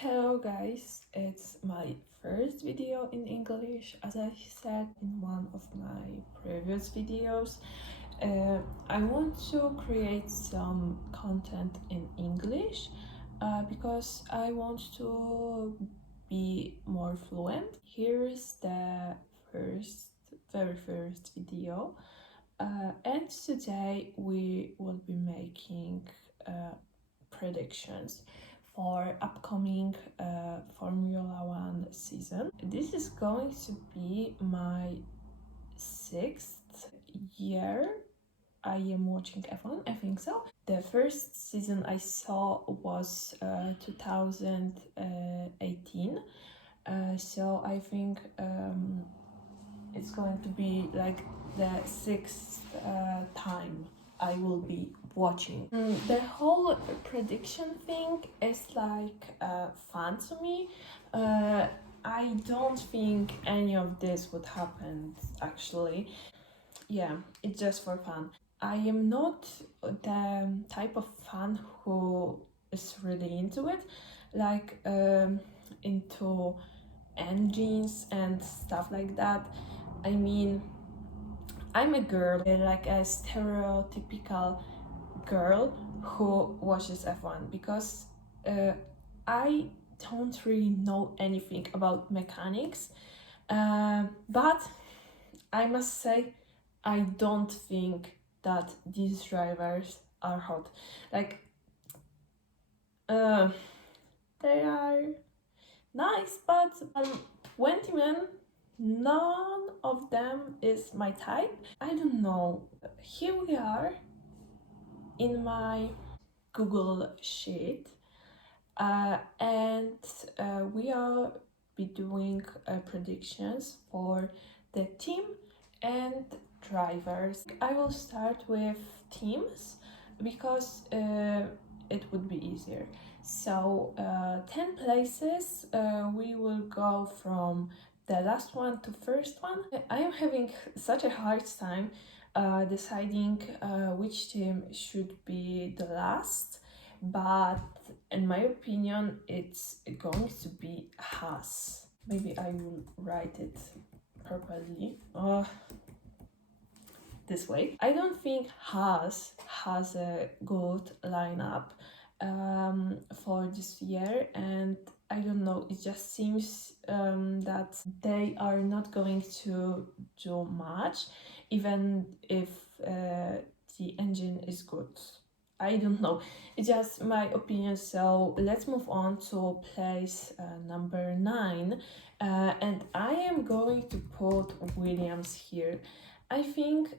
Hello guys, it's my first video in English. As I said in one of my previous videos, I want to create some content in English because I want to be more fluent. Here's the very first video, and today we will be making predictions for upcoming Formula One season. This is going to be my 6th year I am watching F1, I think so. The first season I saw was 2018, so I think it's going to be like the 6th time I will be watching. The whole prediction thing is like fun to me. I don't think any of this would happen actually. Yeah, it's just for fun. I am not the type of fan who is really into it, like into engines and stuff like that. I mean, I'm a girl, like a stereotypical girl who watches F1 because I don't really know anything about mechanics, but I must say I don't think that these drivers are hot. Like, they are nice, but 20 men, none of them is my type. I don't know. Here we are in my Google sheet, and we are be doing predictions for the team and drivers. I will start with teams because it would be easier. So 10 places, we will go from the last one to first one. I am having such a hard time deciding which team should be the last, but in my opinion it's going to be Haas. Maybe I will write it properly this way. I don't think Haas has a good lineup for this year, and I don't know, it just seems that they are not going to do much, even if the engine is good. I don't know, it's just my opinion. So let's move on to place number 9, and I am going to put Williams here. I think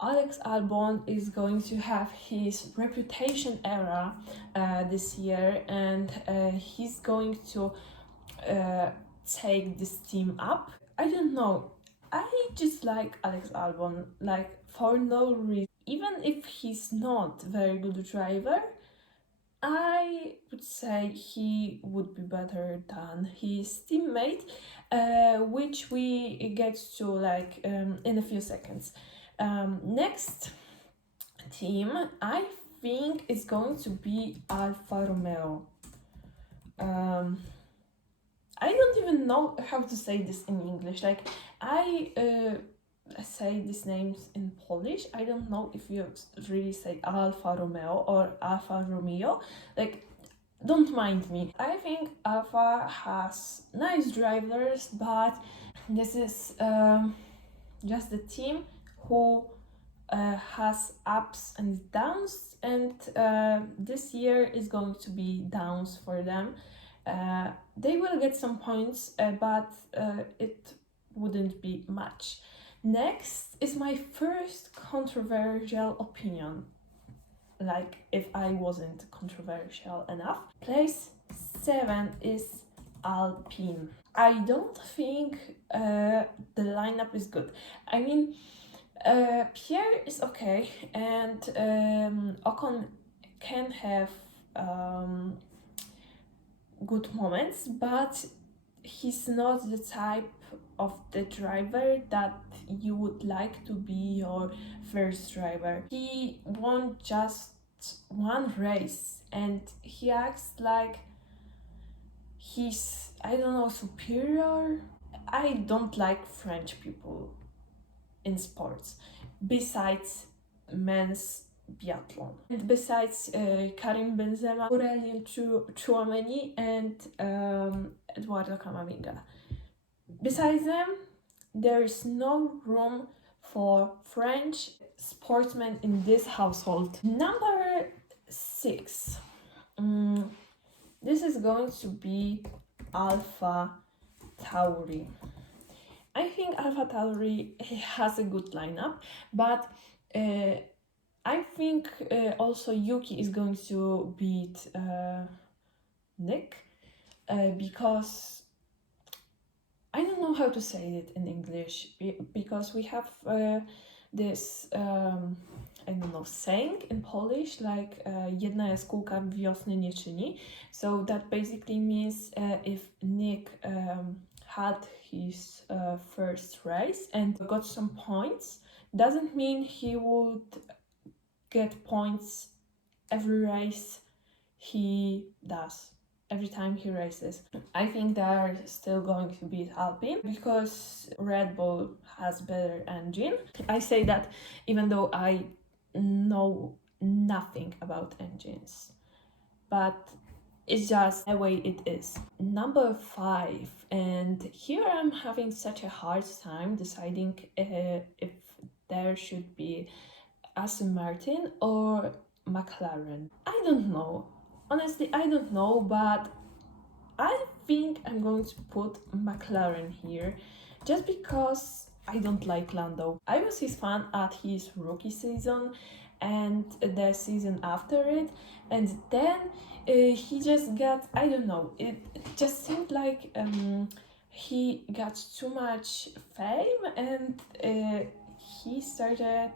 Alex Albon is going to have his reputation era this year, and he's going to take this team up. I don't know, I just like Alex Albon, like for no reason. Even if he's not a very good driver, I would say he would be better than his teammate, which we get to like in a few seconds. Next team, I think is going to be Alfa Romeo. I don't even know how to say this in English. Like, I say these names in Polish. I don't know if you really say Alfa Romeo or Alfa Romeo. Like, don't mind me. I think Alfa has nice drivers, but this is just the team who has ups and downs, and this year is going to be downs for them. They will get some points, but it wouldn't be much. Next is my first controversial opinion, like if I wasn't controversial enough. Place 7 is Alpine. I don't think the lineup is good. I mean, Pierre is okay, and Ocon can have good moments, but he's not the type of the driver that you would like to be your first driver. He won't just one race and he acts like he's, I don't know, superior. I don't like French people in sports, besides men's biathlon. And besides Karim Benzema, Aurelien Chouameni and Eduardo Camavinga. Besides them, there is no room for French sportsmen in this household. Number 6. This is going to be Alpha Tauri. I think Alpha Tauri has a good lineup, but I think also Yuki is going to beat Nick because I don't know how to say it in English, because we have this I don't know, saying in Polish, like jedna jaskółka wiosny nie czyni. So that basically means if Nick had his first race and got some points, doesn't mean he would get points every race he does, every time he races. I think they are still going to beat Alpine because Red Bull has better engine. I say that even though I know nothing about engines, but it's just the way it is. Number 5, and here I'm having such a hard time deciding if there should be Aston Martin or McLaren. I don't know. Honestly, I don't know, but I think I'm going to put McLaren here just because I don't like Lando. I was his fan at his rookie season and the season after it, and then he just got, I don't know, it just seemed like he got too much fame and he started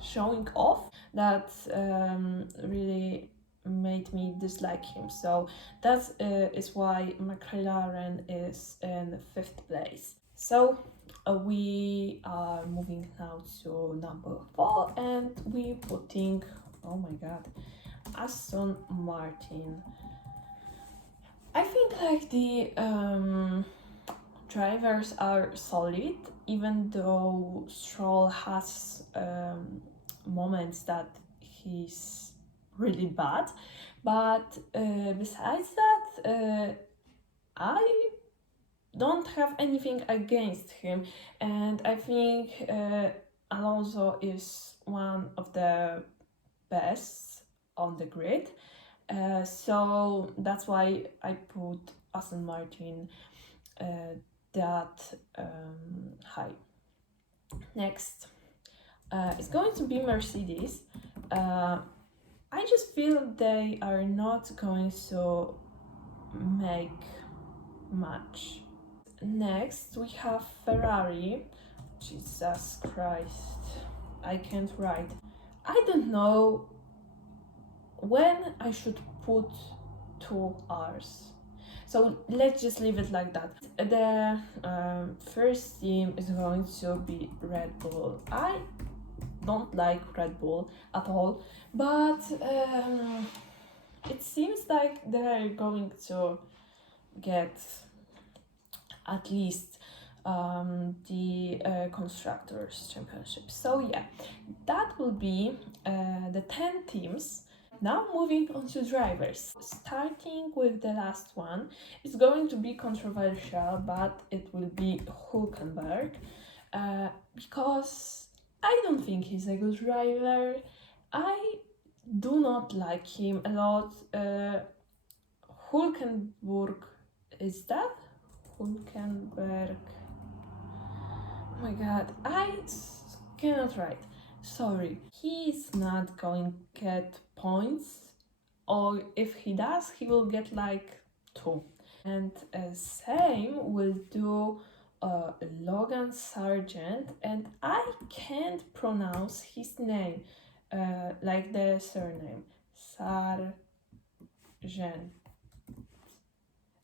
showing off that really made me dislike him. So that is why McLaren is in 5th place. So we are moving now to number 4 and we putting, oh my god, Aston Martin. I think like the drivers are solid, even though Stroll has moments that he's really bad, but besides that I don't have anything against him, and I think Alonso is one of the best on the grid, so that's why I put Aston Martin that high. Next it's going to be Mercedes. I just feel they are not going to make much. Next we have Ferrari. Jesus Christ, I can't write. I don't know when I should put 2 R's. So let's just leave it like that. The first team is going to be Red Bull. I don't like Red Bull at all, but it seems like they're going to get at least the Constructors Championship. So yeah, that will be the 10 teams. Now moving on to drivers. Starting with the last one, it's going to be controversial, but it will be Hülkenberg, because I don't think he's a good driver. I do not like him a lot. Hülkenberg, is that? Hülkenberg. Oh my god, I cannot write. Sorry. He's not going to get points, or if he does, he will get like 2. And same will do Logan Sargent, and I can't pronounce his name like the surname Sargent.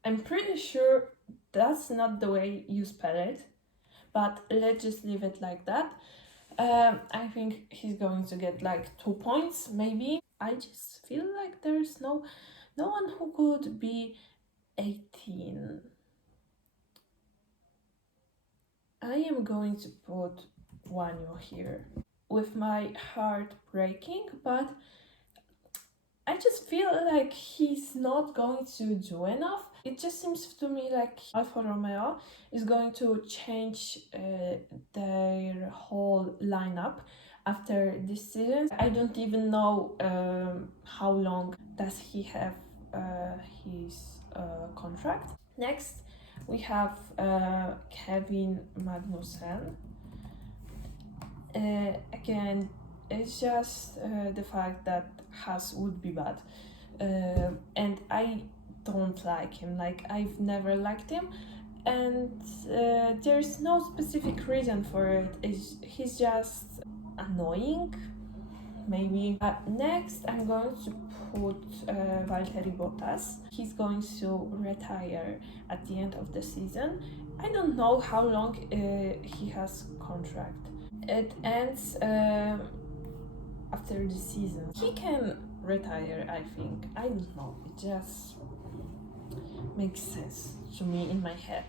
I'm pretty sure that's not the way you spell it, but let's just leave it like that. I think he's going to get like 2 points, maybe. I just feel like there's no one who could be 18. I am going to put Wanyo here with my heart breaking, but I just feel like he's not going to do enough. It just seems to me like Alfa Romeo is going to change their whole lineup after this season. I don't even know how long does he have his contract. Next, we have Kevin Magnussen. Again, it's just the fact that Haas would be bad, and I don't like him. Like, I've never liked him, and there's no specific reason for it. He's just annoying, maybe. Next, I'm going to put Valtteri Bottas. He's going to retire at the end of the season. I don't know how long he has contract. It ends after the season. He can retire, I think. I don't know. It just makes sense to me in my head.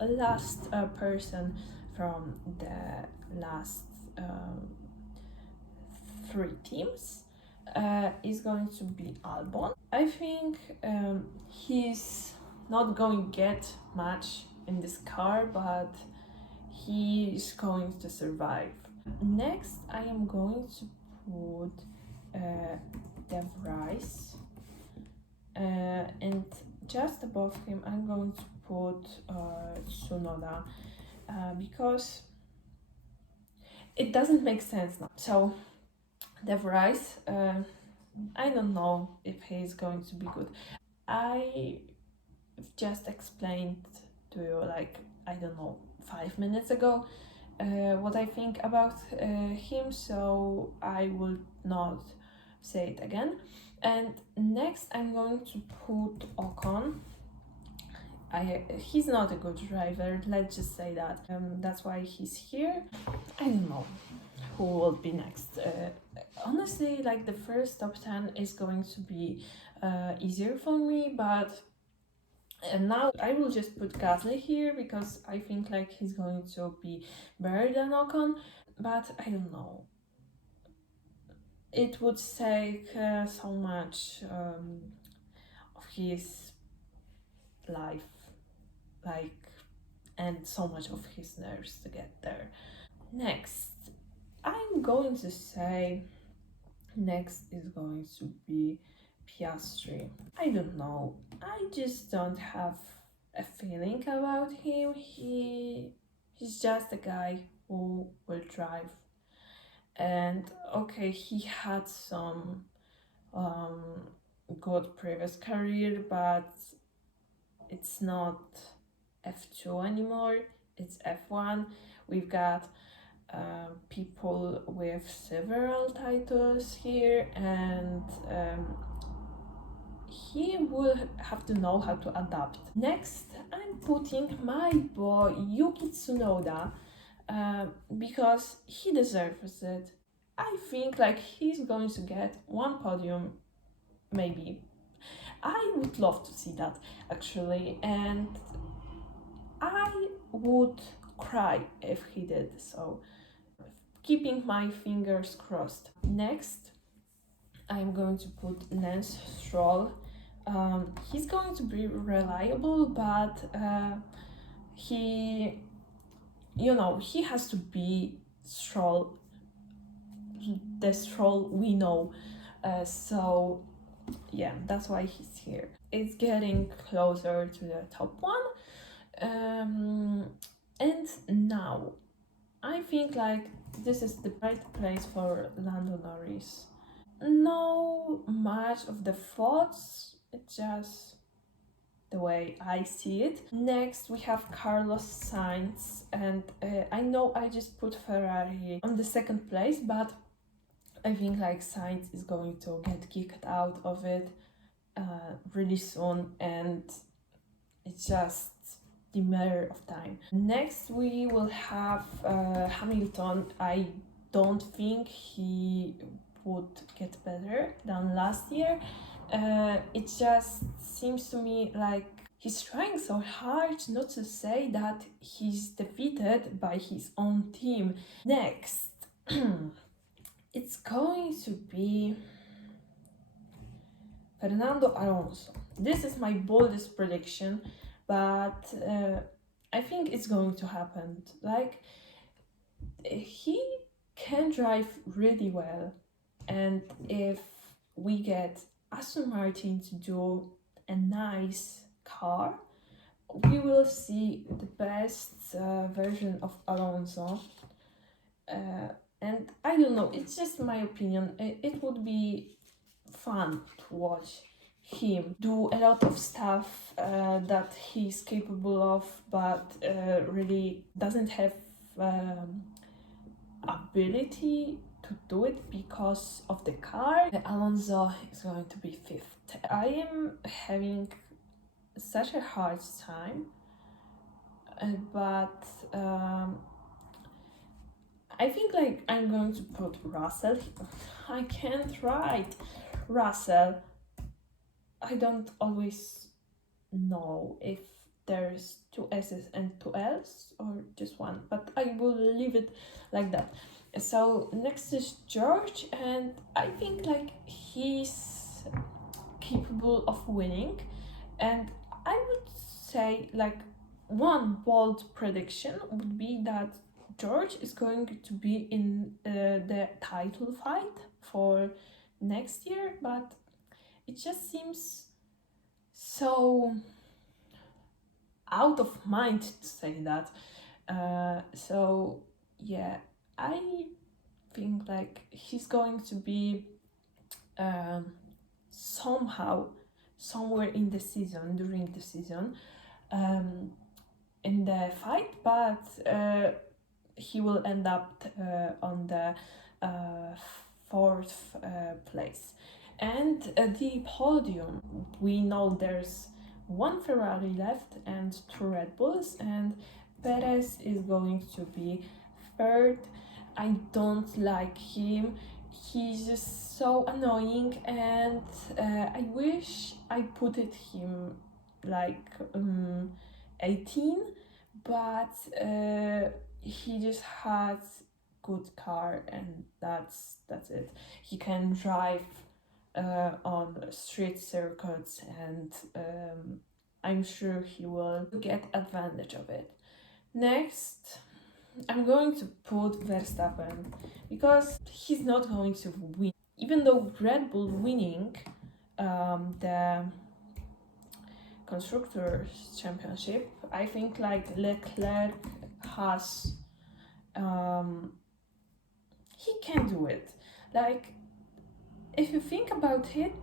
Last person from the last 3 teams is going to be Albon. I think he's not going to get much in this car, but he is going to survive. Next, I am going to put De Vries, and just above him I'm going to put Tsunoda, because it doesn't make sense now. So De Vries, I don't know if he's going to be good. I just explained to you, like, I don't know, 5 minutes ago what I think about him, so I will not say it again. And next I'm going to put Ocon. He's not a good driver, let's just say that. That's why he's here. I don't know who will be next. Honestly, like, the first top 10 is going to be easier for me, but now I will just put Gasly here because I think like he's going to be better than Ocon, but I don't know. It would take so much of his life, like, and so much of his nerves to get there. Next, I'm going to say next is going to be Piastri. I don't know. I just don't have a feeling about him. He's just a guy who will drive. And okay, he had some good previous career, but it's not F2 anymore. It's F1. We've got people with several titles here, and he will have to know how to adapt. Next, I'm putting my boy Yuki Tsunoda because he deserves it. I think like he's going to get 1 podium, maybe. I would love to see that, actually, and I would cry if he did, so keeping my fingers crossed. Next, I'm going to put Lance Stroll. He's going to be reliable, but he has to be Stroll, the Stroll we know. So yeah, that's why he's here. It's getting closer to the top 1. And now I think like this is the right place for Lando Norris. No much of the thoughts, it's just the way I see it. Next, we have Carlos Sainz, and I know I just put Ferrari on the 2nd place, but I think like Sainz is going to get kicked out of it really soon, and it's just the matter of time. Next, we will have Hamilton. I don't think he would get better than last year. It just seems to me like he's trying so hard not to say that he's defeated by his own team. Next, it's going to be Fernando Alonso. This is my boldest prediction, but I think it's going to happen. Like, he can drive really well, and if we get Aston Martin to do a nice car, we will see the best version of Alonso. And I don't know, it's just my opinion. It would be fun to watch him do a lot of stuff that he's capable of, but really doesn't have ability to do it because of the car. Alonso is going to be 5th. I am having such a hard time, but I think like I'm going to put Russell. I can't write Russell. I don't always know if there's 2 S's and 2 L's or just one, but I will leave it like that. So next is George, and I think like he's capable of winning, and I would say like one bold prediction would be that George is going to be in the title fight for next year, but it just seems so out of mind to say that. So yeah, I think like he's going to be somehow somewhere in the season, during the season, in the fight, but he will end up on the 4th place. And the podium, we know there's 1 Ferrari left and 2 Red Bulls, and Perez is going to be 3rd. I don't like him. He's just so annoying, and I wish I put it him like 18, but he just has good car, and that's it. He can drive on street circuits, and I'm sure he will get advantage of it. Next, I'm going to put Verstappen because he's not going to win. Even though Red Bull winning the Constructors' Championship, I think like Leclerc has he can do it. Like, if you think about it,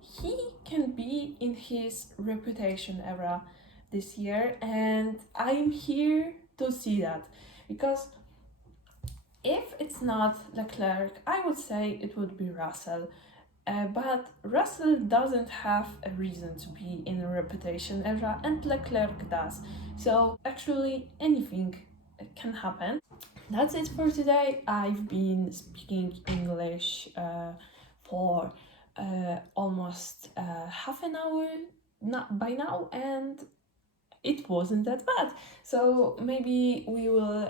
he can be in his reputation era this year, and I'm here to see that, because if it's not Leclerc, I would say it would be Russell. But Russell doesn't have a reason to be in a reputation era, and Leclerc does. So actually anything can happen. That's it for today. I've been speaking English for almost half an hour by now, and it wasn't that bad. So maybe we will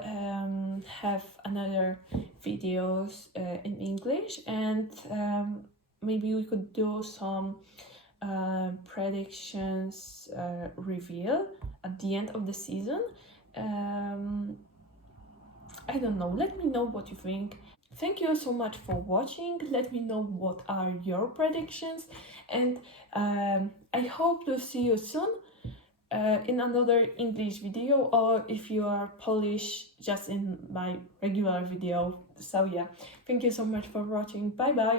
have another videos in English, and maybe we could do some predictions reveal at the end of the season. I don't know, let me know what you think. Thank you so much for watching. Let me know what are your predictions, and I hope to see you soon in another English video, or if you are Polish, just in my regular video. So yeah, thank you so much for watching. Bye bye.